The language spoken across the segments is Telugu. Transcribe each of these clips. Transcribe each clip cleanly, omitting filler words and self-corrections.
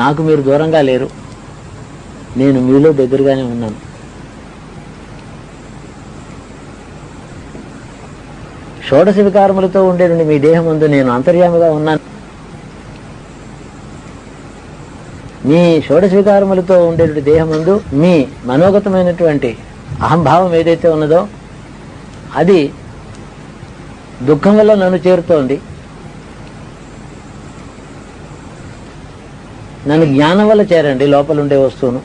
నాకు మీరు దూరంగా లేరు, నేను మీలో దగ్గరగానే ఉన్నాను. షోడశ వికారములతో ఉండేటువంటి మీ దేహం ముందు నేను అంతర్యామిగా ఉన్నాను. మీ షోడశ వికారములతో ఉండేటువంటి దేహం ముందు మీ మనోగతమైనటువంటి అహంభావం ఏదైతే ఉన్నదో అది దుఃఖం వల్ల నన్ను చేరుతోంది. నన్ను జ్ఞానం వల్ల చేరండి లోపల ఉండే వస్తువును.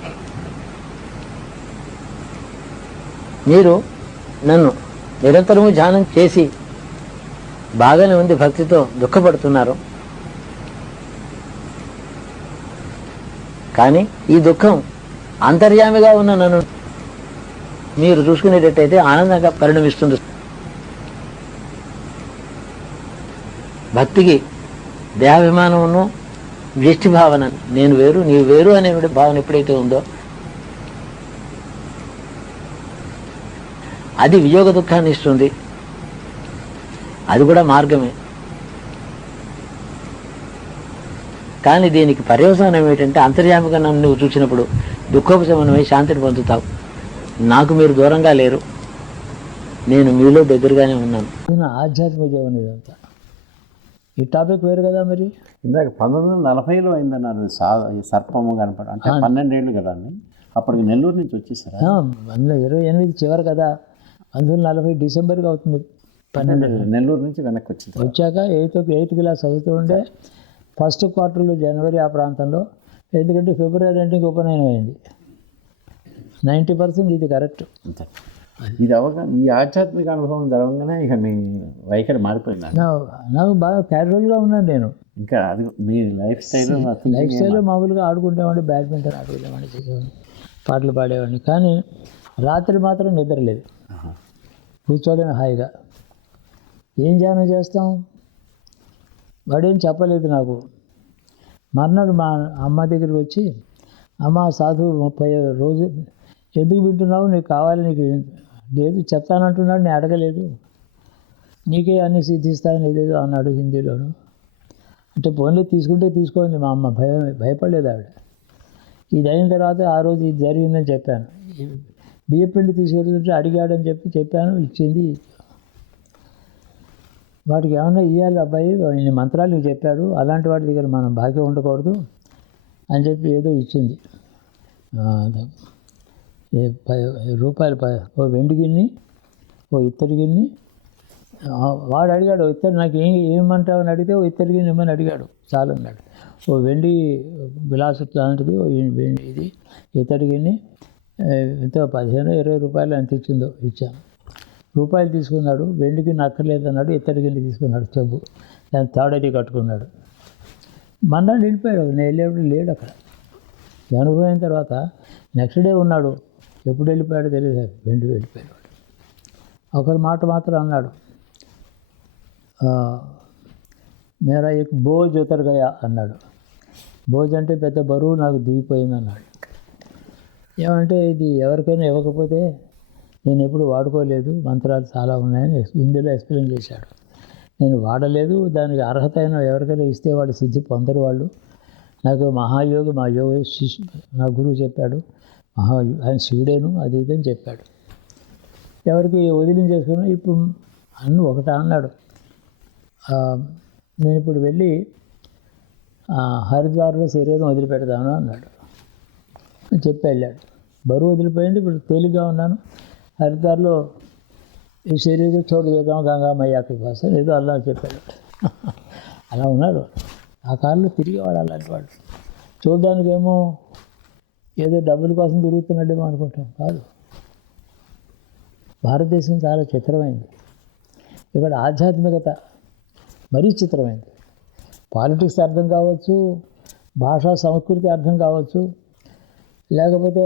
మీరు నన్ను నిరంతరము ధ్యానం చేసి బాగానే ఉంది భక్తితో దుఃఖపడుతున్నారు. కానీ ఈ దుఃఖం అంతర్యామిగా ఉన్న నన్ను మీరు చూసుకునేటట్టయితే ఆనందంగా పరిణమిస్తుంది. భక్తికి దేహాభిమానమును వ్యష్టి భావన, నేను వేరు నీవు వేరు అనే భావన ఎప్పుడైతే ఉందో అది వియోగ దుఃఖాన్ని ఇస్తుంది. అది కూడా మార్గమే. కానీ దీనికి పర్యవసానం ఏంటంటే అంతర్యామిగా నన్ను నువ్వు చూసినప్పుడు దుఃఖోపశమనమై శాంతిని పొందుతావు. నాకు మీరు దూరంగా లేరు, నేను మీలో దగ్గరగానే ఉన్నాను. ఆధ్యాత్మిక జీవనం ఇదంతా. ఈ టాపిక్ వేరు కదా. మరి ఇందాక 1940లో అయిందన్నారు ఈ సర్పము కనపడం, అంటే 12 ఏళ్ళు కదా అండి. అప్పటికి నెల్లూరు నుంచి వచ్చేసారా? 1928 చివరి కదా, 1940 డిసెంబర్కి అవుతుంది. 12 నెల్లూరు నుంచి వెనక్కి వచ్చాక ఎయిత్ క్లాస్ చదువుతూ ఉండే ఫస్ట్ క్వార్టర్లో జనవరి ఆ ప్రాంతంలో. ఎందుకంటే ఫిబ్రవరి అంటే ఉపనయనం అయింది. 90% ఇది కరెక్ట్. ఇది ఈ ఆధ్యాత్మిక అనుభవం జరగగానే ఇక మీ వైఖరి మారిపోయింది. నాకు బాగా క్యాజువల్గా ఉన్నాను నేను. ఇంకా అది మీ లైఫ్ స్టైల్లో మామూలుగా ఆడుకుంటామండి, బ్యాడ్మింటన్ ఆడుకునేవాడిని, చేసేవాడిని, పాటలు పాడేవాడిని. కానీ రాత్రి మాత్రం నిద్ర లేదు, కూర్చోవడం హాయిగా. ఏం ధ్యానం చేస్తాం? వాడేం చెప్పలేదు నాకు. మర్నాడు మా అమ్మ దగ్గరికి వచ్చి, అమ్మ సాధువు 30 రోజు ఎందుకు వింటున్నావు, నీకు కావాలి, నీకు లేదు చెప్తానంటున్నాడు, నేను అడగలేదు, నీకే అన్నీ సిద్ధిస్తాయని ఏదేదో అన్నాడు హిందీలోను. అంటే ఫోన్లో తీసుకుంటే తీసుకోండి. మా అమ్మ భయపడలేదు ఆవిడ. ఇది అయిన తర్వాత ఆ రోజు ఇది జరిగిందని చెప్పాను. బియ్యం పిండి తీసుకెళ్తుంటే అడిగాడని చెప్పాను, ఇచ్చింది. వాటికి ఏమన్నా ఇవ్వాలి అబ్బాయి, ఇన్ని మంత్రాలు నీకు చెప్పాడు, అలాంటి వాటి దగ్గర మనం భాగ్యం ఉండకూడదు అని చెప్పి ఏదో ఇచ్చింది. రూపాయలు ఓ వెండి గిన్నె, ఓ ఇత్తడి గిన్నె. వాడు అడిగాడు, ఇత్తడి నాకు ఏమంటావు అని అడిగితే ఓ ఇత్తడి గిన్నె ఇమ్మని అడిగాడు, చాలు అన్నాడు. ఓ వెండి గ్లాసు లాంటిది, ఓ ఇది ఇత్తడి గిన్నె, ఎంతో 15-20 రూపాయలు ఎంత ఇచ్చిందో ఇచ్చాను. రూపాయలు తీసుకున్నాడు, వెండికి నక్కర్లేదన్నాడు, ఇత్తడి గిన్నె తీసుకున్నాడు, చెంబు, దాన్ని తాడది కట్టుకున్నాడు. మన్నాడు వెళ్ళిపోయాడు. నేను వెళ్ళేప్పుడు లేడు అక్కడ. ఈ అనుభవం అయిన తర్వాత నెక్స్ట్ డే ఉన్నాడు. ఎప్పుడు వెళ్ళిపోయాడో తెలియదు, వెండి వెళ్ళిపోయాడు. ఒకరి మాట మాత్రం అన్నాడు, మేరా ఎక్ బోజ్ ఉతర్ గయా అన్నాడు. బోజ్ అంటే పెద్ద బరువు నాకు దిగిపోయింది అన్నాడు. ఏమంటే ఇది ఎవరికైనా ఇవ్వకపోతే నేను ఎప్పుడు వాడుకోలేదు, మంత్రాలు చాలా ఉన్నాయని ఇందులో ఎక్స్ప్లెయిన్ చేశాడు. నేను వాడలేదు, దానికి అర్హత అయిన ఎవరికైనా ఇస్తే వాళ్ళు సిద్ధి పొందరు వాళ్ళు. నాకు మహాయోగి, మా యోగి నా గురువు చెప్పాడు, ఆయన శివుడేను అది ఇదని చెప్పాడు. ఎవరికి వదిలించేసుకున్నా. ఇప్పుడు అన్ను ఒకట అన్నాడు, నేను ఇప్పుడు వెళ్ళి హరిద్వార్లో శరీరం వదిలిపెడతాను అన్నాడు. చెప్పి వెళ్ళాడు. బరువు వదిలిపోయింది, ఇప్పుడు తేలిగ్గా ఉన్నాను. హరిద్వార్లో ఈ శరీరం చోటు చేద్దాం, గంగా మయ్యాకి భాష ఏదో అలా చెప్పాడు. అలా ఉన్నాడు. ఆ కాలంలో తిరిగేవాడు అలాంటి వాడు. చూడడానికేమో ఏదో డబ్బుల కోసం తిరుగుతున్నట్టేమో అనుకుంటాం, కాదు. భారతదేశం చాలా చిత్రమైంది. ఇక్కడ ఆధ్యాత్మికత మరీ చిత్రమైంది. పాలిటిక్స్ అర్థం కావచ్చు, భాషా సంస్కృతి అర్థం కావచ్చు, లేకపోతే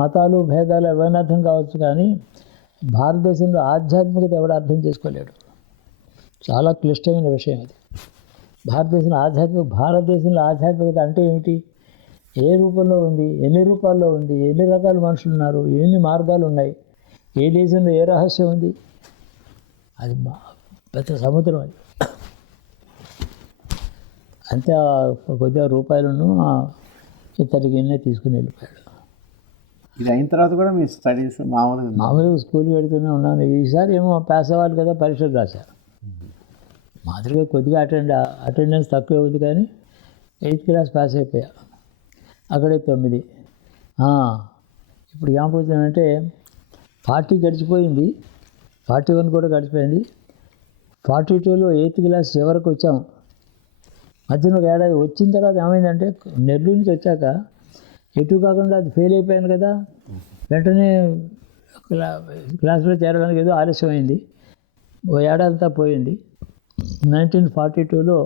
మతాలు భేదాలు ఎవరైనా అర్థం కావచ్చు. కానీ భారతదేశంలో ఆధ్యాత్మికత ఎవడు అర్థం చేసుకోలేడు. చాలా క్లిష్టమైన విషయం అది. భారతదేశంలో ఆధ్యాత్మికత అంటే ఏమిటి, ఏ రూపంలో ఉంది, ఎన్ని రూపాల్లో ఉంది, ఎన్ని రకాల మనుషులు ఉన్నారు, ఎన్ని మార్గాలు ఉన్నాయి, ఏ దేశంలో ఏ రహస్యం ఉంది, అది పెద్ద సముద్రం. అంతే కొద్దిగా రూపాయలను ఇతడికి ఎన్నే తీసుకుని వెళ్ళిపోయాడు. ఇది అయిన తర్వాత కూడా మీ స్టడీస్ మామూలుగా స్కూల్కి వెళ్తూనే ఉన్నాను. ఈసారి ఏమో పాస్ అవ్వాలి కదా, పరీక్షలు రాశారు. మాదిరిగా కొద్దిగా అటెండెన్స్ తక్కువే ఉంది కానీ 8th క్లాస్ పాస్ అయిపోయా. అక్కడే 9. ఇప్పుడు ఏమవుతుందంటే 40 గడిచిపోయింది, 41 కూడా గడిచిపోయింది. 42లో 8th క్లాస్ చివరికి వచ్చాము. మధ్యలో ఒక ఏడాది వచ్చిన తర్వాత ఏమైందంటే నెల్లూరు నుంచి వచ్చాక ఎటు కాకుండా అది ఫెయిల్ అయిపోయాను కదా, వెంటనే క్లాస్లో చేరడానికి ఏదో ఆలస్యమైంది. ఓ ఏడాదంతా పోయింది. 1942లో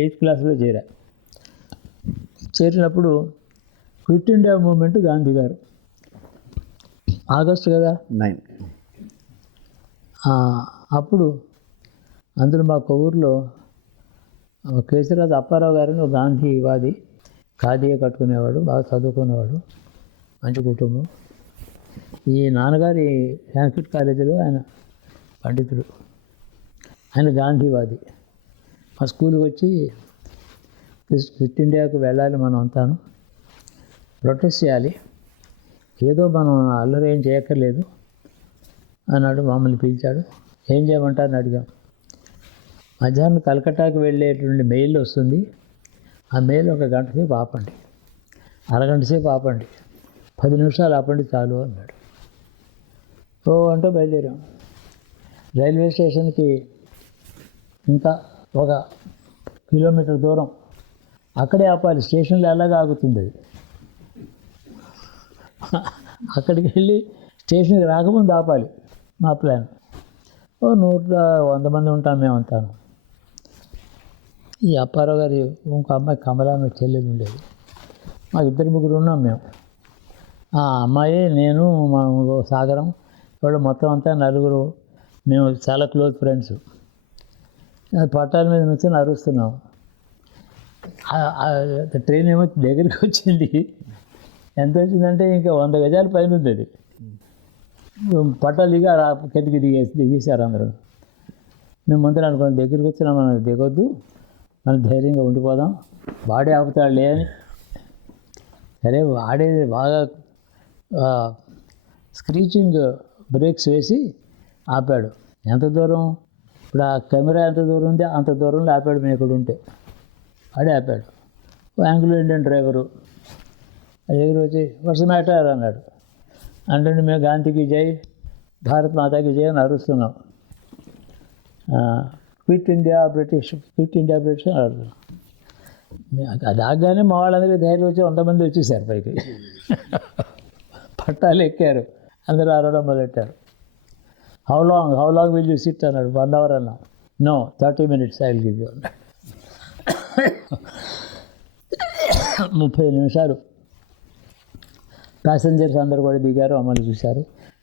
8th క్లాస్లో చేరినప్పుడు క్విట్ ఇండియా మూమెంట్ గాంధీ గారు ఆగస్టు కదా 9. అప్పుడు అందులో మా కొవ్వూరులో కేశరాజు అప్పారావు గారిని ఒక గాంధీవాది, ఖాదీయే కట్టుకునేవాడు, బాగా చదువుకునేవాడు, మంచి కుటుంబం. ఈ నాన్నగారి సంస్కృత కాలేజీలో ఆయన పండితుడు, ఆయన గాంధీవాది. మా స్కూల్కి వచ్చి క్విట్ ఇండియాకు వెళ్ళాలి మనం అంతాను, ప్రొటెస్ట్ చేయాలి, ఏదో మనం అల్లరి ఏం చేయక్కర్లేదు అన్నాడు. మమ్మల్ని పిలిచాడు. ఏం చేయమంటారని అడిగాం. మధ్యాహ్నం కలకట్టాకి వెళ్ళేటువంటి మెయిల్ వస్తుంది, ఆ మెయిల్ 1 గంట సేపు ఆపండి, అరగంట సేపు ఆపండి, 10 నిమిషాలు ఆపండి చాలు అన్నాడు. అంటే బయలుదేరాం. రైల్వే స్టేషన్కి ఇంకా 1 కిలోమీటర్ దూరం, అక్కడే ఆపాలి, స్టేషన్లో ఎలాగా ఆగుతుంది అది. అక్కడికి వెళ్ళి స్టేషన్కి రాకముందు ఆపాలి మా ప్లాన్. 100 మంది ఉంటాం మేమంతాను. ఈ అప్పారావు గారి ఇంకో అమ్మాయి కమలాన్ని చెల్లెలు ఉండేది. మాకు 2-3 ఉన్నాం మేము. ఆ అమ్మాయి, నేను, మా సాగరం, వాళ్ళు మొత్తం అంతా 4. మేము చాలా క్లోజ్ ఫ్రెండ్స్. పట్టాల మీద నుంచి అరుస్తున్నాం. ట్రైన్ ఏమో దగ్గరికి వచ్చింది. ఎంత వచ్చిందంటే ఇంకా 100 గజాల పైన ఉంది అది. పట్టాలు కిందకి దిగేశారు అందరూ. మేము ముందర అనుకున్నాం, దగ్గరికి వచ్చినా మనం దిగొద్దు, మనం ధైర్యంగా ఉండిపోదాం, వాడే ఆపుతాడులే అని. సరే వాడే బాగా స్క్రీచింగ్ బ్రేక్స్ వేసి ఆపాడు. ఎంత దూరం, ఇప్పుడు ఆ కెమెరా ఎంత దూరం ఉంది అంత దూరంలో ఆపాడు. మేము ఇక్కడ ఉంటే వాడే ఆపాడు. ఆంగ్లో ఇండియన్ డ్రైవరు దగ్గర వచ్చి వాట్స్ మ్యాటర్ అన్నాడు. అంటే మేము గాంధీకి జై, భారత్ మాతాకి జై అని అరుస్తున్నాం. క్విట్ ఇండియా బ్రిటిష్ అడుగుతున్నాం. అది ఆగానే మా వాళ్ళందరికీ ధైర్యం వచ్చి 100 మంది వచ్చేసారు పైకి. పట్టాలు ఎక్కారు, అందరూ అరవడం మొదలెట్టారు. How long will you sit అన్నాడు. 1 అవర్ అన్నా. No 30 minutes I will give you అన్నాడు. 30 నిమిషాలు. ప్యాసింజర్స్ అందరూ కూడా దిగారు, మమ్మల్ని చూశారు.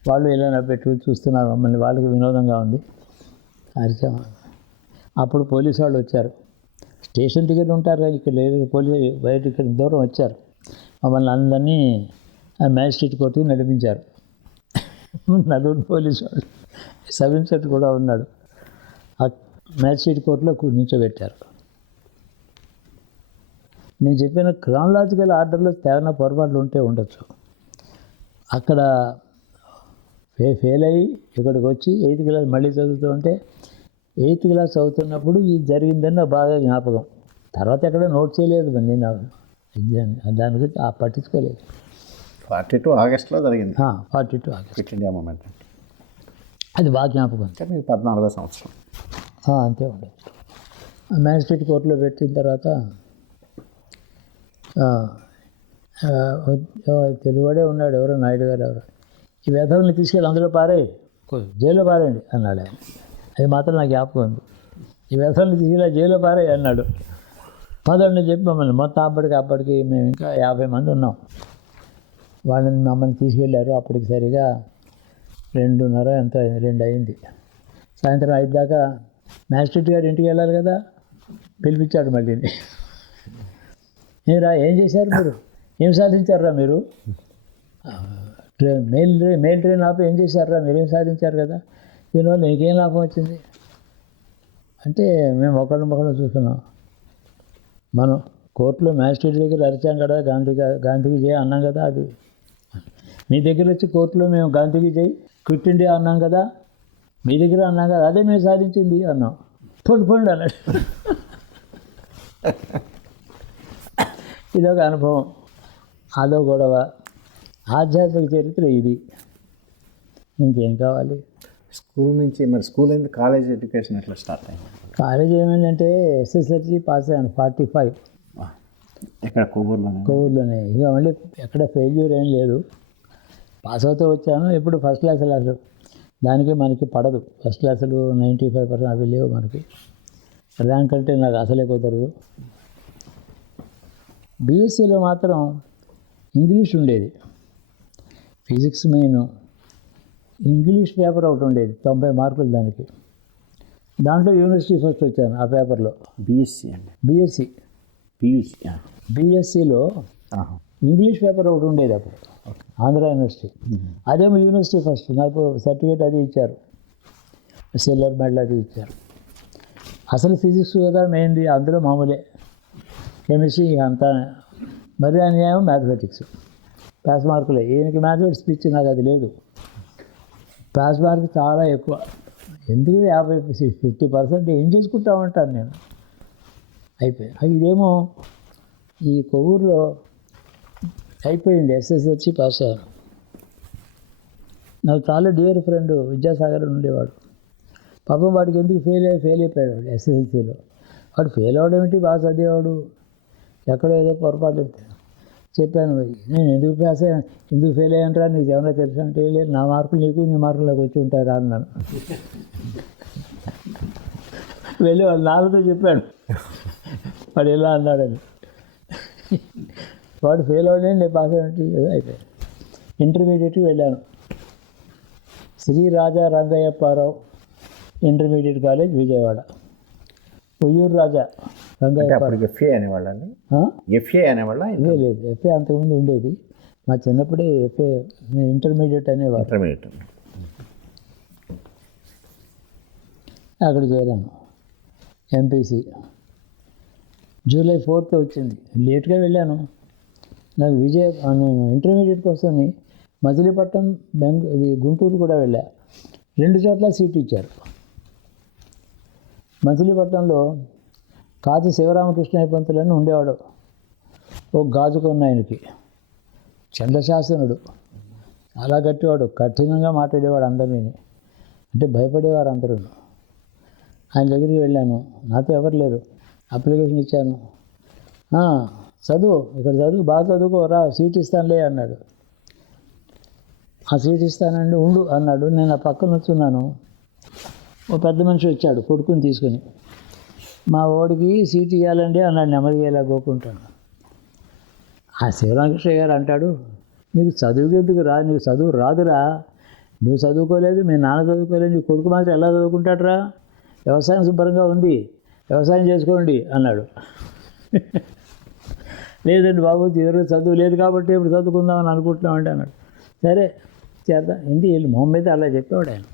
వాళ్ళు ఇలా పెట్టుకుని చూస్తున్నారు మమ్మల్ని, వాళ్ళకి వినోదంగా ఉంది. అరిచాం. అప్పుడు పోలీసు వాళ్ళు వచ్చారు. స్టేషన్ దగ్గర ఉంటారు, ఇక్కడ లేదు. పోలీసు బయట ఇక్కడ దూరం వచ్చారు. మమ్మల్ని అందరినీ మ్యాజిస్ట్రేట్ కోర్టుకి నడిపించారు. 4 పోలీసు వాళ్ళు, సబ్ ఇన్స్పెక్టర్ కూడా ఉన్నాడు. ఆ మ్యాజిస్ట్రేట్ కోర్టులో కూర్చోబెట్టారు. నేను చెప్పిన క్రానలాజికల్ ఆర్డర్లో తేవన పొరపాట్లు ఉంటే ఉండొచ్చు. అక్కడ ఫెయిల్ అయ్యి ఇక్కడికి వచ్చి 8th క్లాస్ మళ్ళీ చదువుతూ ఉంటే 8th క్లాస్ చదువుతున్నప్పుడు ఇది జరిగిందని నాకు బాగా జ్ఞాపకం. తర్వాత ఎక్కడ నోట్ చేయలేదు నేను దాని గురించి పట్టించుకోలేదు. 42 ఆగస్టులో జరిగింది. 42 ఆగస్ట్ క్విట్ ఇండియా మూమెంట్. అది బాగా జ్ఞాపకం. మీకు 14వ సంవత్సరం అంతే ఉండదు. మ్యాజిస్ట్రేట్ కోర్టులో పెట్టిన తర్వాత తెలుగువాడే ఉన్నాడు, ఎవరో నాయుడు గారు ఎవరో, ఈ వ్యధవుల్ని తీసుకెళ్ళి అందులో జైల్లో పారేయండి అన్నాడు ఆయన. అది మాత్రం నాకు జ్ఞాపకం ఉంది. ఈ వ్యధవుల్ని తీసుకెళ్ళి జైల్లో పారేయి అన్నాడు. పదండి చెప్పి మమ్మల్ని మొత్తం అప్పటికి మేము ఇంకా 50 మంది ఉన్నాం. మమ్మల్ని తీసుకెళ్ళారు. అప్పటికి సరిగా 2:30 ఎంత 2 అయింది. సాయంత్రం 5 దాకా మ్యాజిస్ట్రేట్ గారు ఇంటికి వెళ్ళాలి కదా, పిలిపించాడు మళ్ళీ. ఏం చేశారు మీరు, ఏం సాధించారా మీరు, మెయిల్ ట్రైన్ ఆపి ఏం చేశారా మీరు, ఏం సాధించారు కదా, దీనివల్ల నీకేం లాభం వచ్చింది అంటే మేము ఒకళ్ళు చూస్తున్నాం. మనం కోర్టులో మ్యాజిస్ట్రేట్ దగ్గర అరిచాం కదా, గాంధీకి జై అన్నాం కదా, అది మీ దగ్గర వచ్చి కోర్టులో మేము గాంధీకి జై క్విట్ ఇండియా అన్నాం కదా, మీ దగ్గర అన్నాం కదా, అదే మేము సాధించింది అన్నాం. పొండి అన్నాడు. ఇదొక అనుభవం, అదో గొడవ. ఆధ్యాత్మిక చరిత్ర ఇది. ఇంకేం కావాలి? స్కూల్ నుంచి మరి స్కూల్ అయింది, కాలేజ్ ఎడ్యుకేషన్ ఎట్లా స్టార్ట్ అయింది? కాలేజ్ ఏమైందంటే ఎస్ఎస్ఎల్సి పాస్ అయ్యాను 45. ఇక్కడ కొవ్వూరులోనే. ఇక మళ్ళీ ఎక్కడ ఫెయిల్యూర్ ఏం లేదు, పాస్ అవుతూ వచ్చాను. ఎప్పుడు ఫస్ట్ క్లాస్ అసలు దానికి మనకి పడదు. ఫస్ట్ క్లాసులు 95% అవి లేవు మనకి. ర్యాంక్ అంటే నాకు అసలే కుదరదు. బీఎస్సీలో మాత్రం ఇంగ్లీష్ ఉండేది, ఫిజిక్స్ మెయిన్. ఇంగ్లీష్ పేపర్ ఒకటి ఉండేది, 90 మార్కులు దానికి. దాంట్లో యూనివర్సిటీ ఫస్ట్ వచ్చాను ఆ పేపర్లో. బీఎస్సీలో ఇంగ్లీష్ పేపర్ ఒకటి ఉండేది అప్పుడు, ఆంధ్ర యూనివర్సిటీ. అదేమో యూనివర్సిటీ ఫస్ట్. నాకు సర్టిఫికేట్ అది ఇచ్చారు, సిల్వర్ మెడల్ అది ఇచ్చారు. అసలు ఫిజిక్స్ కదా మెయిన్ది, అందులో మామూలే. కెమిస్ట్రీ అంతా మరి అన్యాయం. మ్యాథమెటిక్స్ పాస్ మార్కులే. ఈయనకి మ్యాథమెటిక్స్ పిచ్చి, నాకు అది లేదు. పాస్ మార్క్ చాలా ఎక్కువ. ఎందుకు 50% ఏం చేసుకుంటామంటాను నేను. అయిపోయి ఇదేమో ఈ కొవ్వూరులో అయిపోయింది. ఎస్ఎస్ఎల్సి పాస్ అయ్యాను. నాకు చాలా డియర్ ఫ్రెండ్ విద్యాసాగర్ ఉండేవాడు. పాపం వాడికి ఎందుకు ఫెయిల్ అయిపోయాడు వాడు ఎస్ఎస్ఎల్సిలో. వాడు ఫెయిల్ అవ్వడం ఏంటి, బాగా చదివేవాడు. ఎక్కడో ఏదో పొరపాటు చెప్పాను, నేను ఎందుకు పాస్ అయ్యాను, ఎందుకు ఫెయిల్ అయ్యానరా, నీకు ఏమైనా తెలుసు అంటే, లేదు నా మార్కులు నీకు, నీ మార్కులు నాకు వచ్చి ఉంటారా అన్నాను. వెళ్ళి వాళ్ళు నాన్నతో చెప్పాడు వాడు ఎలా అన్నాడని. వాడు ఫెయిల్ అవ్వడం నేను పాస్ అయ్యేటి ఏదో అయిపోయాను. ఇంటర్మీడియట్కి వెళ్ళాను, శ్రీ రాజా రంగయ్యప్పారావు ఇంటర్మీడియట్ కాలేజ్, విజయవాడ. ఉయ్యూరు రాజా రంగయ్యప్పారావు. ఎఫ్ఏ అనేవాళ్ళ? లేదు, ఎఫ్ఏ అంతకుముందు ఉండేది. మా చిన్నప్పుడే ఎఫ్ఏ, ఇంటర్మీడియట్ అనేవారు. అక్కడ చేరాను. ఎంపీసీ జూలై 4th వచ్చింది. లేట్గా వెళ్ళాను. నాకు నేను ఇంటర్మీడియట్ కోసం మచిలీపట్నం, ఇది గుంటూరు కూడా వెళ్ళా. 2 చోట్ల సీట్ ఇచ్చారు. మచిలీపట్నంలో కాదు శివరామకృష్ణ పంతులు అని ఉండేవాడు, ఓ గాజుకున్న ఆయనకి, చంద్రశాసనుడు, చాలా గట్టివాడు, కఠినంగా మాట్లాడేవాడు అందరినీ, అంటే భయపడేవారు అందరూ. ఆయన దగ్గరికి వెళ్ళాను, నాతో ఎవరు లేరు. అప్లికేషన్ ఇచ్చాను. చదువు, ఇక్కడ చదువు, బాగా చదువుకోరా, సీట్ ఇస్తానులే అన్నాడు. ఆ సీట్ ఇస్తానండి, ఉండు అన్నాడు. నేను ఆ పక్కన వచ్చున్నాను. ఓ పెద్ద మనిషి వచ్చాడు కొడుకుని తీసుకుని, మా ఓడికి సీట్ ఇవ్వాలండి అన్నాడు. నెమ్మదిగా ఇలా గోకుంటాను. ఆ శివరామకృష్ణ గారు అంటాడు, నీకు చదువుకి ఎందుకు రా, నీకు చదువు రాదురా, నువ్వు చదువుకోలేదు, మీ నాన్న చదువుకోలేదు, నీ కొడుకు మాత్రం ఎలా చదువుకుంటాడు రా, వ్యవసాయం శుభ్రంగా ఉంది, వ్యవసాయం చేసుకోండి అన్నాడు. లేదండి బాబు, ఎవరు చదువు లేదు కాబట్టి ఇప్పుడు చదువుకుందామని అనుకుంటున్నామంటే అన్నాడు. సరే చేద్దాం ఏంటి, వీళ్ళు మొహం మీద అలా చెప్పేవాడు ఆయన.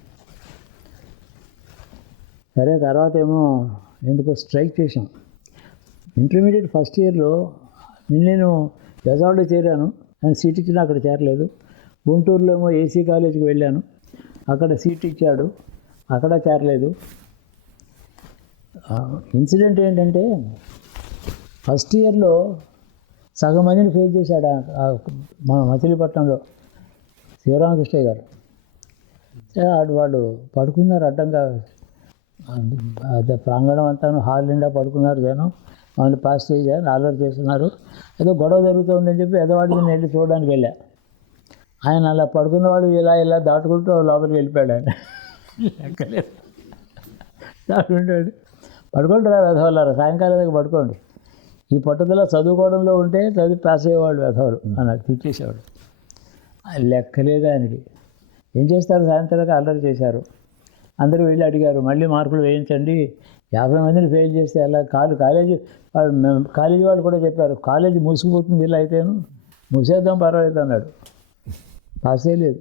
సరే తర్వాత ఏమో ఎందుకో స్ట్రైక్ చేసాం. ఇంటర్మీడియట్ ఫస్ట్ ఇయర్లో నేను బెజవాడలో చేరాను, ఆయన సీట్ ఇచ్చినా అక్కడ చేరలేదు. గుంటూరులో ఏమో ఏసీ కాలేజీకి వెళ్ళాను, అక్కడ సీట్ ఇచ్చాడు, అక్కడ చేరలేదు. ఇన్సిడెంట్ ఏంటంటే ఫస్ట్ ఇయర్లో సగం మందిని ఫెయిల్ చేశాడు మన మచిలీపట్నంలో శివరామకృష్ణ గారు. వాళ్ళు పడుకున్నారు అడ్డంగా, ప్రాంగణం అంతా హాల్ నిండా పడుకున్నారు జనం. వాళ్ళు పాస్ చేశారు, అల్లరి చేస్తున్నారు, ఏదో గొడవ జరుగుతుందని చెప్పి ఎదవాడికి నేను వెళ్ళి చూడడానికి వెళ్ళా. ఆయన అలా పడుకున్నవాడు ఇలా దాటుకుంటూ లోపలికి వెళ్ళిపోయాడు. ఆయన ఎక్కలేదు, దాటుకుంటాడు. పడుకోండి రా వెధవలారా, సాయంకాలం దగ్గర పడుకోండి, ఈ పట్టుదల చదువుకోవడంలో ఉంటే చదివి పాస్ అయ్యేవాళ్ళు వెధవలు అన్నట్టు తిట్టేసేవాడు. లెక్కలేదు ఆయనకి. ఏం చేస్తారు, సాయంత్రానికి అల్లరి చేశారు. అందరూ వెళ్ళి అడిగారు, మళ్ళీ మార్కులు వేయించండి, 50 మందిని ఫెయిల్ చేస్తే అలా కాలేజీ వాళ్ళు కూడా చెప్పారు, కాలేజీ మూసుకుపోతుంది ఇలా అయితేను, మూసేద్దాం పర్వాలేదు అన్నాడు. పాస్ అయ్యలేదు.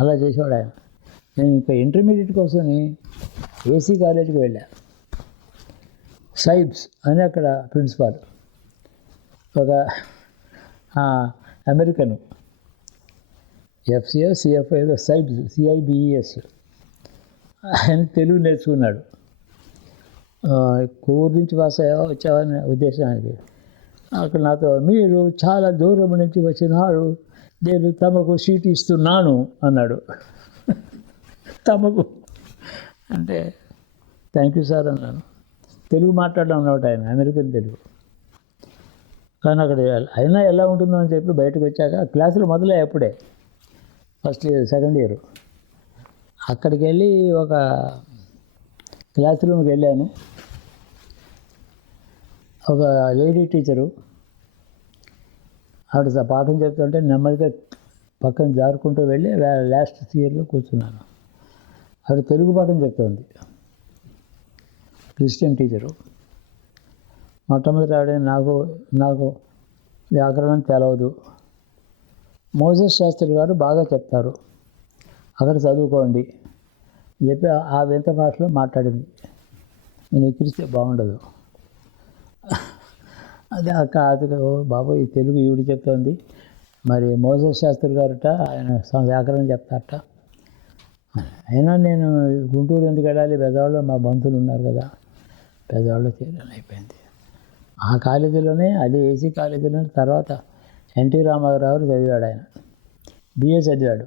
అలా చేసేవాడు ఆయన. నేను ఇంకా ఇంటర్మీడియట్ కోసం ఏసీ కాలేజీకి వెళ్ళా. సైబ్స్ అని అక్కడ ప్రిన్సిపాల్, ఒక అమెరికను, ఎఫ్సిఓ సిఎఫ్ ఏదో సైబ్స్ సిఐబిఈఎస్. ఆయన తెలుగు నేర్చుకున్నాడు. ఊరు నుంచి వచ్చావని ఉద్దేశానికి అక్కడ నాతో, మీరు చాలా దూరం నుంచి వచ్చినారు, నేను తమకు సీట్ ఇస్తున్నాను అన్నాడు. తమకు అంటే థ్యాంక్ యూ సార్ అన్నాను. తెలుగు మాట్లాడడం అన్నమాట, ఆయన అమెరికన్ తెలుగు. కానీ అక్కడ అయినా ఎలా ఉంటుందో అని చెప్పి బయటకు వచ్చాక క్లాసులు మొదలై అప్పుడే ఫస్ట్ ఇయర్ సెకండ్ ఇయర్ అక్కడికి వెళ్ళి ఒక క్లాస్ రూమ్కి వెళ్ళాను. ఒక లేడీ టీచరు ఆవిడ పాఠం చెప్తుంటే నెమ్మదిగా పక్కన జారుకుంటూ వెళ్ళి లాస్ట్ ఇయర్లో కూర్చున్నాను. ఆవిడ తెలుగు పాఠం చెప్తుంది, క్రిస్టియన్ టీచరు. మొట్టమొదటి ఆవిడ నాకు వ్యాకరణం తెలవదు, మోసెస్ శాస్త్రి గారు బాగా చెప్తారు, అక్కడ చదువుకోండి అని చెప్పి ఆ వింత భాషలో మాట్లాడింది. నేను ఎక్కిరిస్తే బాగుండదు. అదే అది బాబు ఈ తెలుగు ఈవిడ చెప్తోంది, మరి మోసెస్ శాస్త్రి గారట ఆయన వ్యాకరణం చెప్తారట. అయినా నేను గుంటూరు ఎందుకు వెళ్ళాలి, పెద్దవాళ్ళు మా బంధువులు ఉన్నారు కదా, పెద్దవాళ్ళు చేరాను అయిపోయింది. ఆ కాలేజీలోనే, అదే ఏసీ కాలేజీలోనే తర్వాత ఎన్టీ రామారావు చదివాడు. ఆయన బిఏ చదివాడు.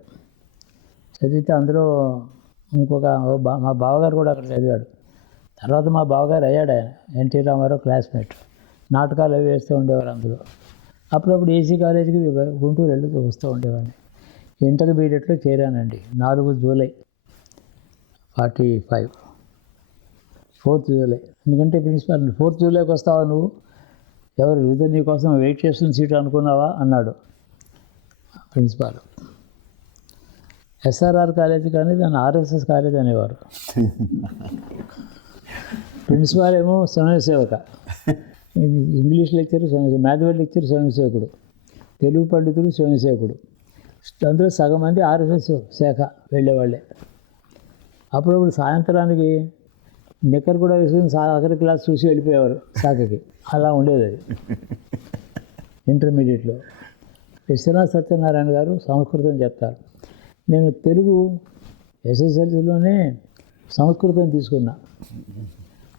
చదివితే అందులో ఇంకొక మా బావగారు కూడా అక్కడ చదివాడు. తర్వాత మా బావగారు అయ్యాడు ఆయన, ఎన్టీ రామారావు క్లాస్మేట్. నాటకాలు అవి వేస్తూ ఉండేవారు అందులో. అప్పుడప్పుడు ఏసీ కాలేజీకి గుంటూరు వెళ్ళి వస్తూ ఉండేవాడిని. ఇంటర్మీడియట్లో చేరానండి 4 జూలై 45, 4th జూలై. ఎందుకంటే ప్రిన్సిపాల్, 4th జూలైకి వస్తావా నువ్వు, ఎవరు ఇద్దరు నీ కోసం వెయిట్ చేస్తున్న సీటు అనుకున్నావా అన్నాడు ప్రిన్సిపాల్. ఎస్ఆర్ఆర్ కాలేజీ కానీ దాన్ని ఆర్ఎస్ఎస్ కాలేజ్ అనేవారు. ప్రిన్సిపాల్ ఏమో స్వయంసేవక, ఇంగ్లీష్ లెక్చర్ మ్యాథమెటిక్స్ లెక్చర్ స్వయంసేవకుడు, తెలుగు పండితుడు స్వయంసేవకుడు. అందులో సగం మంది ఆర్ఎస్ఎస్ శాఖ వెళ్ళేవాళ్ళే. అప్పుడప్పుడు సాయంత్రానికి నిక్కర్ కూడా వేసుకుని ఆఖరి క్లాస్ చూసి వెళ్ళిపోయేవారు శాఖకి. అలా ఉండేది అది ఇంటర్మీడియట్లో. విశ్వనాథ్ సత్యనారాయణ గారు సంస్కృతం చెప్తారు. నేను తెలుగు ఎస్ఎస్ఎల్సీలోనే సంస్కృతం తీసుకున్నా.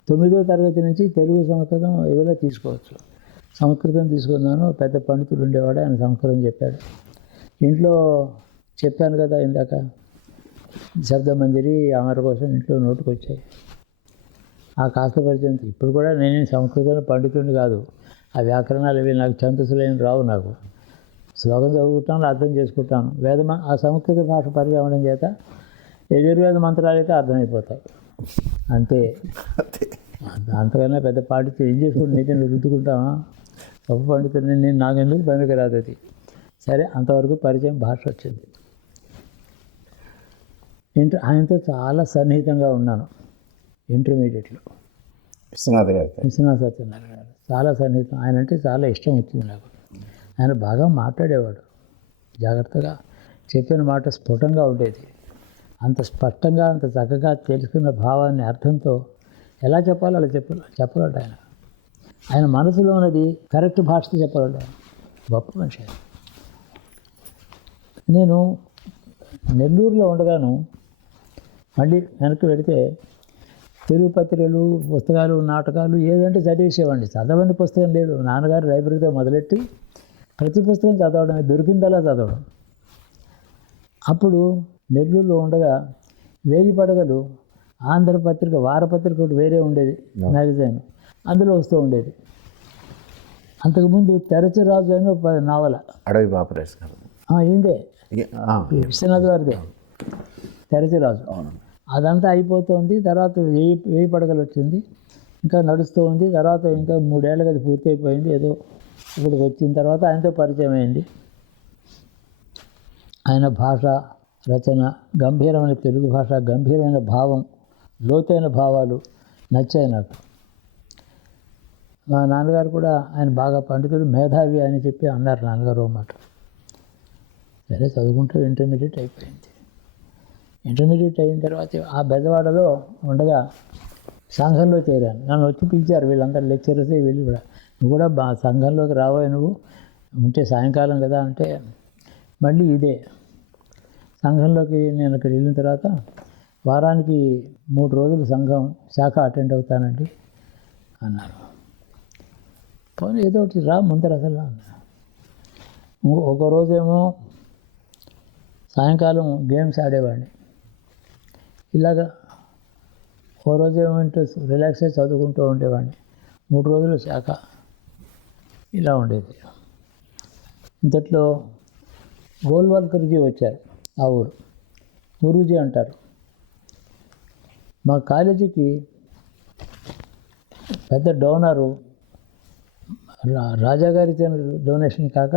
9వ తరగతి నుంచి తెలుగు సంస్కృతం ఏదైనా తీసుకోవచ్చు. సంస్కృతం తీసుకున్నాను. పెద్ద పండితుడు ఉండేవాడు, ఆయన సంస్కృతం చెప్పాడు. ఇంట్లో చెప్పాను కదా ఇందాక, శబ్దమంజరి అమర కోసం ఇంట్లో నోటుకు వచ్చాయి. ఆ కాస్త పరిచయం. ఇప్పుడు కూడా నేను సంస్కృతంలో పండితుడిని కాదు. ఆ వ్యాకరణాలు ఇవి నాకు ఛందస్సులేని రావు. నాకు శ్లోకం చదువుకుంటాను, అర్థం చేసుకుంటాను. ఆ సంస్కృత భాష పరిచయం అవ్వడం చేత యజుర్వేద మంత్రాలు అయితే అర్థమైపోతాయి అంతే. అంతకన్నా పెద్ద పాండిత్యం ఏం చేసుకుంటే నీతిని రుద్దుకుంటామా? గొప్ప పండితుడిని నేను, నాకెందుకు పనికి రాదు అది. సరే, అంతవరకు పరిచయం, భాష వచ్చింది. ఆయనతో చాలా సన్నిహితంగా ఉన్నాను ఇంటర్మీడియట్లో. విశ్వనాథ్ సత్యనారాయణ గారు చాలా సన్నిహితం. ఆయన అంటే చాలా ఇష్టం వచ్చింది నాకు. ఆయన బాగా మాట్లాడేవాడు, జాగ్రత్తగా చెప్పిన మాట స్ఫుటంగా ఉండేది. అంత స్పష్టంగా, అంత చక్కగా తెలుసుకున్న భావాన్ని అర్థంతో ఎలా చెప్పాలో అలా చెప్పగలడు ఆయన. ఆయన మనసులో ఉన్నది కరెక్ట్ భాషతో చెప్పగలడు ఆయన. గొప్ప మనిషి. నేను నెల్లూరులో ఉండగాను మళ్ళీ వెనక్కి వెళితే తెలుగు పత్రికలు, పుస్తకాలు, నాటకాలు ఏదంటే చదివేసేవాడిని. చదవని పుస్తకం లేదు. నాన్నగారు లైబ్రరీతో మొదలెట్టి ప్రతి పుస్తకం చదవడమే, దొరికిందలా చదవడం. అప్పుడు నెల్లూరులో ఉండగా వేయి పడగలు ఆంధ్రపత్రిక, వారపత్రిక ఒకటి వేరే ఉండేది, మ్యాగజైన్, అందులో వస్తూ ఉండేది. అంతకుముందు తెరచిరాజు అని ఒక నావల, అడవి బాపరాజు గారు ఏందే విశ్వనాథ్ గారిదే తెరచిరాజు. అదంతా అయిపోతుంది. తర్వాత వేయి పడగలు వచ్చింది, ఇంకా నడుస్తూ ఉంది. తర్వాత ఇంకా 3 ఏళ్ళకి అది పూర్తి అయిపోయింది. ఏదో ఇక్కడికి వచ్చిన తర్వాత ఆయనతో పరిచయం అయింది. ఆయన భాష, రచన, గంభీరమైన తెలుగు భాష, గంభీరమైన భావం, లోతైన భావాలు నచ్చాయి నాకు. మా నాన్నగారు కూడా ఆయన బాగా పండితుడు, మేధావి అని చెప్పి అన్నారు నాన్నగారు అన్నమాట. సరే, చదువుకుంటూ ఇంటర్మీడియట్ అయిపోయింది. ఇంటర్మీడియట్ అయిన తర్వాత ఆ బెజవాడలో ఉండగా సంఘంలో చేరాను. నన్ను వచ్చి పిలిచారు వీళ్ళందరూ లెక్చరర్స్ వీళ్ళు కూడా, నువ్వు కూడా సంఘంలోకి రాబోయే నువ్వు ఉంటే సాయంకాలం కదా అంటే, మళ్ళీ ఇదే సంఘంలోకి నేను అక్కడ వెళ్ళిన తర్వాత వారానికి 3 రోజులు సంఘం శాఖ అటెండ్ అవుతానండి అన్నారు. పోనీ ఏదో ఒకటి రా ముందర అసలు అన్నారు. ఒక రోజేమో సాయంకాలం గేమ్స్ ఆడేవాడిని, ఇలాగా ఓ రోజు ఏమంటే రిలాక్స్ అయి చదువుకుంటూ ఉండేవాడిని. 3 రోజులు శాఖ ఇలా ఉండేది. ఇంతట్లో గోల్వాల్కర్జీ వచ్చారు, ఆ ఊరు గురూజీ అంటారు. మా కాలేజీకి పెద్ద డోనరు రాజాగారి డొనేషన్ కాక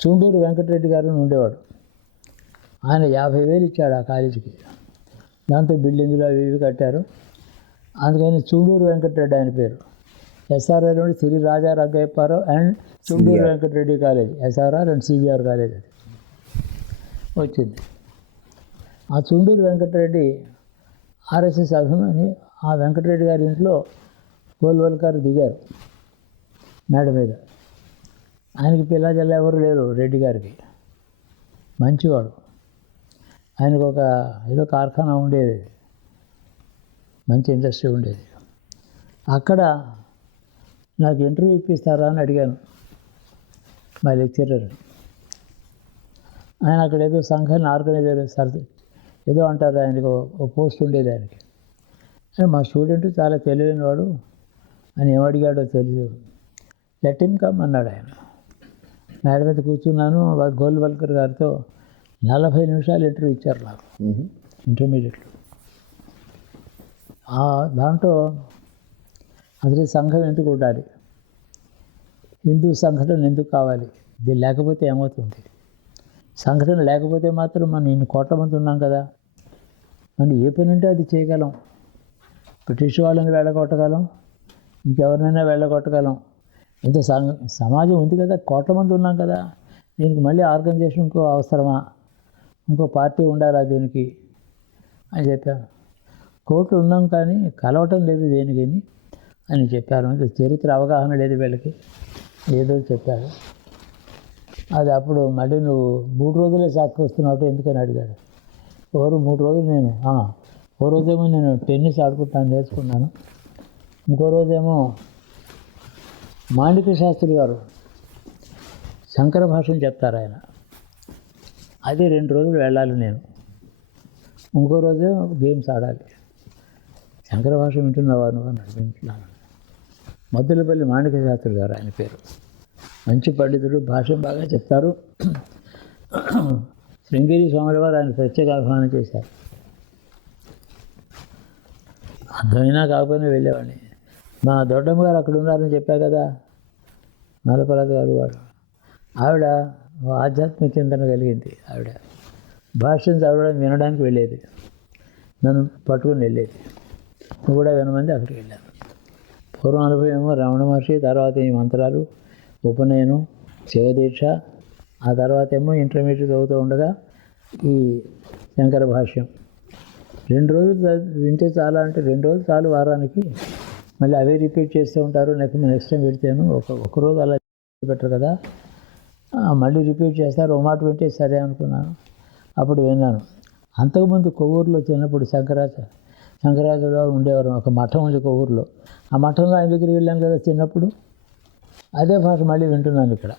చుండూరు వెంకటరెడ్డి గారు ఉండేవాడు. ఆయన 50,000 ఇచ్చాడు ఆ కాలేజీకి. దాంతో బిల్డింగ్లు అవి ఇవి కట్టారు. అందుకని చుండూరు వెంకటరెడ్డి ఆయన పేరు. ఎస్ఆర్ఆర్ నుండి Shri Raja Rangayyapparao and Chunduru Venkatareddy college, SRR and CBR college అది వచ్చింది. ఆ చుండూరు వెంకటరెడ్డి ఆర్ఎస్ఎస్ అభిమాని. ఆ వెంకటరెడ్డి గారి ఇంట్లో గోల్వల్కర్ దిగారు మేడ మీద. ఆయనకి పిల్లజల్ల ఎవరు లేరు, రెడ్డి గారికి మంచివాడు. ఆయనకు ఒక ఏదో కార్ఖానా ఉండేది, మంచి ఇండస్ట్రీ ఉండేది. అక్కడ నాకు ఇంటర్వ్యూ ఇప్పిస్తారా అని అడిగాను మా లెక్చరర్. ఆయన అక్కడ ఏదో సంఘాన్ని ఆర్గనైజర్ ఏదో అంటారు, ఆయనకు ఒక పోస్ట్ ఉండేది ఆయనకి. మా స్టూడెంట్ చాలా తెలివైన వాడు అని ఏమడిగాడో తెలియదు. లెట్ హిమ్ కమ్ అన్నాడు ఆయన. మేడ మీద కూర్చున్నాను. గోల్వల్కర్ గారితో 40 నిమిషాలు ఇంటర్వ్యూ ఇచ్చారు నాకు ఇంటర్మీడియట్లో. దాంట్లో అసలు సంఘం ఎందుకు ఉండాలి, హిందూ సంఘటన ఎందుకు కావాలి, ఇది లేకపోతే ఏమవుతుంది, సంఘటన లేకపోతే మాత్రం మనం ఇన్ని కోట్ల మంది ఉన్నాం కదా, మనం ఏ పని ఉంటే అది చేయగలం. బ్రిటిష్ వాళ్ళని వెళ్ళగొట్టగలం, ఇంకెవరినైనా వెళ్ళగొట్టగలం. ఇంత సమాజం ఉంది కదా, కోట్ల మంది ఉన్నాం కదా, దీనికి మళ్ళీ ఆర్గనైజేషన్ ఇంకో అవసరమా, ఇంకో పార్టీ ఉండాలా దీనికి అని చెప్పాను. కోట్లు ఉన్నాం కానీ కలవటం లేదు దేనికి అని చెప్పాను. చరిత్ర అవగాహన లేదు వీళ్ళకి, ఏదో చెప్పాడు. అది అప్పుడు మళ్ళీ నువ్వు 3 రోజులే సాక్షి వస్తున్నావు ఎందుకని అడిగాడు. 3 రోజులు నేను ఓ రోజేమో నేను టెన్నిస్ ఆడుకుంటాను నేర్చుకున్నాను, ఇంకో రోజేమో మాణిక్య శాస్త్రి గారు శంకర భాషను చెప్తారు ఆయన, అది 2 రోజులు వెళ్ళాలి నేను, ఇంకో రోజే గేమ్స్ ఆడాలి. శంకర భాష వింటున్నావా నువ్వు అన్నాడు. వింటున్నాను. మద్దులపల్లి మాణిక్య శాస్త్రి గారు ఆయన పేరు, మంచి పండితుడు, భాష బాగా చెప్తారు. శృంగేరి స్వాముల వారు ఆయన ప్రత్యేక ఆహ్వానం చేశారు. అర్థమైనా కాకపోయినా వెళ్ళేవాడిని. మా దొడ్డమ్మ గారు అక్కడ ఉన్నారని చెప్పా కదా, నలపరాజు గారు వాడు, ఆవిడ ఆధ్యాత్మిక చింతన కలిగింది. ఆవిడ భాష్యం చదవడం వినడానికి వెళ్ళేది, నన్ను పట్టుకుని వెళ్ళేది. నువ్వు కూడా వినమంది అక్కడికి వెళ్ళాను. పూర్వం అనుభవం ఏమో రమణ మహర్షి, తర్వాత ఈ మంత్రాలు, ఉపనయనం, శివదీక్ష, ఆ తర్వాత ఏమో ఇంటర్మీడియట్ చదువుతూ ఉండగా ఈ శంకర భాష్యం. 2 రోజులు వింటే చాలా అంటే 2 రోజులు చాలు వారానికి, మళ్ళీ అవే రిపీట్ చేస్తూ ఉంటారు. నెక్స్ట్ టైం పెడితేను ఒక రోజు అలా పెట్టరు కదా, మళ్ళీ రిపీట్ చేస్తారు. ఒక మాట వింటే సరే అనుకున్నాను, అప్పుడు విన్నాను. అంతకుముందు కొవ్వూరులో చిన్నప్పుడు శంకరాచార్య ఉండేవారు, ఒక మఠం ఉంది కొవ్వూరులో. ఆ మఠంలో ఆయన దగ్గరికి వెళ్ళాను కదా చిన్నప్పుడు, అదే భాష మళ్ళీ వింటున్నాను ఇక్కడ.